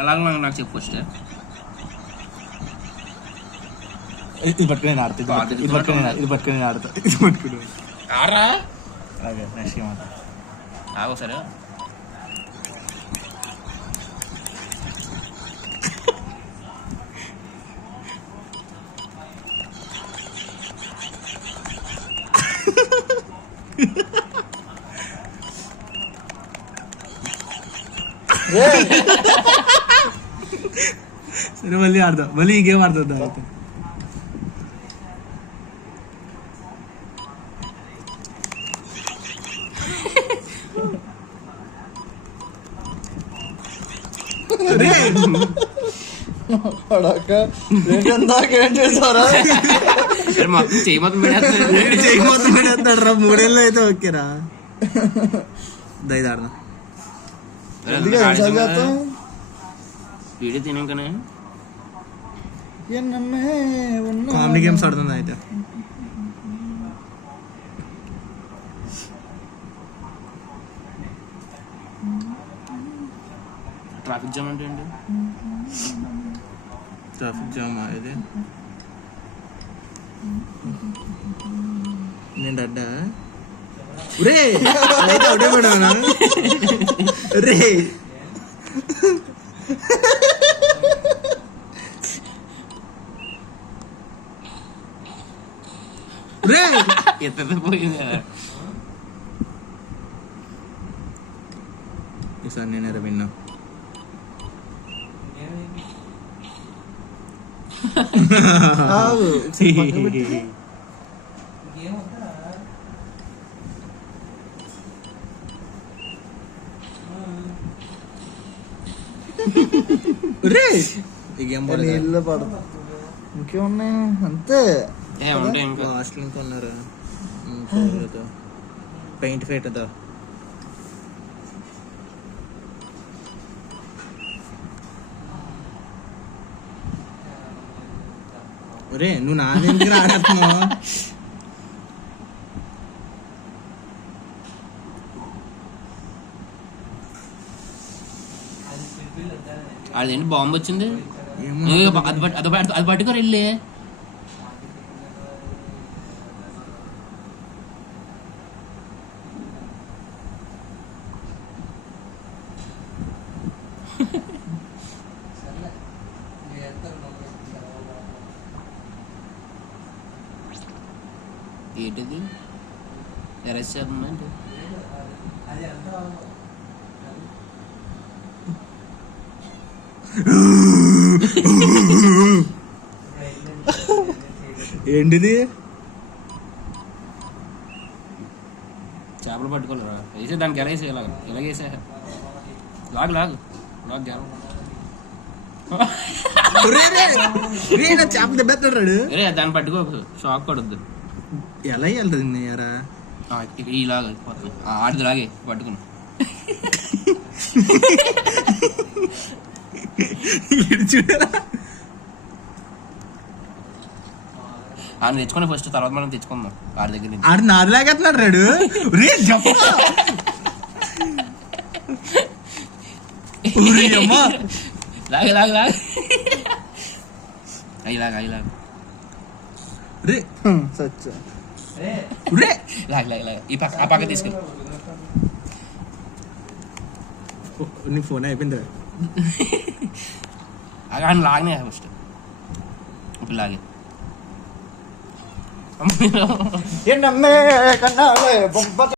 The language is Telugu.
ఎలా నాకు చెప్పు ఫస్ట్. ఇది పట్టుకుని నేను ఆడతా, ఇది పట్టుకుని నేను ఆడతా, ఇది పట్టుకుని ఆడరా. అలాగే నెక్స్ట్ గేమ్ ఆడతా. ఆగో సరే. సరే మళ్ళీ ఆడదాం, మళ్ళీ ఈ గేమ్ ఆడుతుందా అయితే. చెయ్యి మొత్తం పెడతాడు రా, 3 ఏళ్ళు అయితే ఓకేరా. దయది ఆడదాం. వీడియో తినాకనే కామెడీ గేమ్స్ ఆడుతుంది అయితే. ట్రాఫిక్ జామ్ అంటే ఏంటి? ట్రాఫిక్ జామ్ ఇది నేను అడ్డా రే అయితే ఒకటే పడవనా రే. రే ఎత్త పోయిందా? ఈసారి నేనే విన్నా. రే ఈ గేమ్ నీళ్ళు పడదు ఇంకేమున్నాయి అంతే. హాస్టల్ ఇంకా ఉన్నారు. పెయింట్ ఫైట్ అదా ఒరే నువ్వు నా దగ్గర ఆడుతున్నావు. అదేంటి బాంబు వచ్చింది? అది పట్టుకోరు వెళ్ళి. ఏంటిది అరెస్ట్ చేస్తుందంటే? ఏంటిది? చేపలు పట్టుకోలేరా? వేసే దానికి ఎలా వేసే ఎలాగేసా లాగు లాగు లాగు చేప దెబ్బెత్తాడు. దాన్ని పట్టుకోకు, షాక్ పడద్దు. ఎలా వెళ్తుంది యారా? ఈలాగా ఆడిది లాగే పట్టుకుని ఆయన తెచ్చుకుని ఫస్ట్, తర్వాత మనం తెచ్చుకుందాం వాడి దగ్గర నుంచి. ఆడు నాది లాగేస్తున్నాడు రాడు. లాగే లాగే లాగే అయ్యిలాగా అయ్యిలాగా రే సచ్చ రే లాగే లాగే లాగే ఈ పక్క ఆ పక్క తీసుకెళ్ళి. నీ ఫోన్ అయిపోయింది. ఆయన లాగనే ఫస్ట్ ఇప్పుడు లాగే. ఏంటమ్మే కన్నా